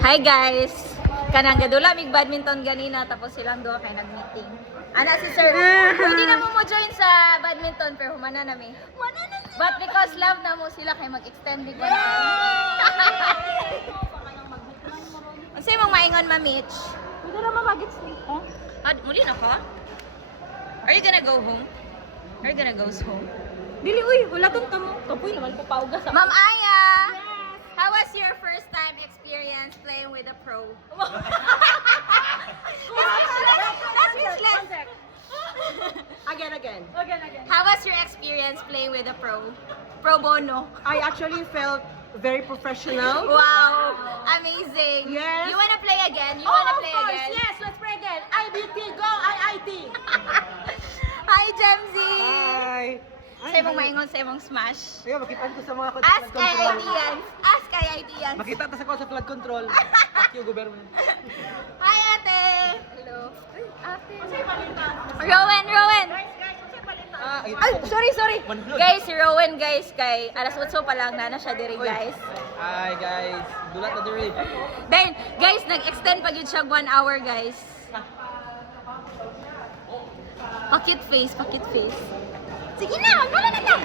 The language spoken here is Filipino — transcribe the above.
Hi guys! Kanang gadula mig badminton ganina tapos silang duha kay nag-meeting. Ana si sir, pwede na mo join sa badminton pero humana na mi. But because love na mo sila kay mag-extend big one. Unsay mong maingon ma Mitch? Pwede naman mag-sleep, oh? Muli na ka? Are you gonna go home? Are you gonna go home? Dili, uy, wala tong tamo. Tapoy naman ko paugas ako. Ma'am Aya! How was your first time experience playing with a pro? That's useless. Again. How was your experience playing with a pro? Pro bono. I actually felt very professional. Wow! Amazing. Yes. You wanna play again? You wanna play again? Yes, let's play again. IBT, go, IIT. Hi, Gemzy! Hi. Sa imong maingon, sa imong smash. Ayun, makita ko sa mga Ask IITians. Ask IITians. Makita ta sa ko sa flood control. Fuck you, government. Hi, ate! Hello. Ate. Rowan! Ay, sorry. Guys, si Rowan, guys, kay alas 8 pa lang na siya diri, guys. Hi, guys. Dulat na diri. Then, guys, nag-extend pa yun siya 1 hour, guys. Pakit face. Sige na, wala na ka!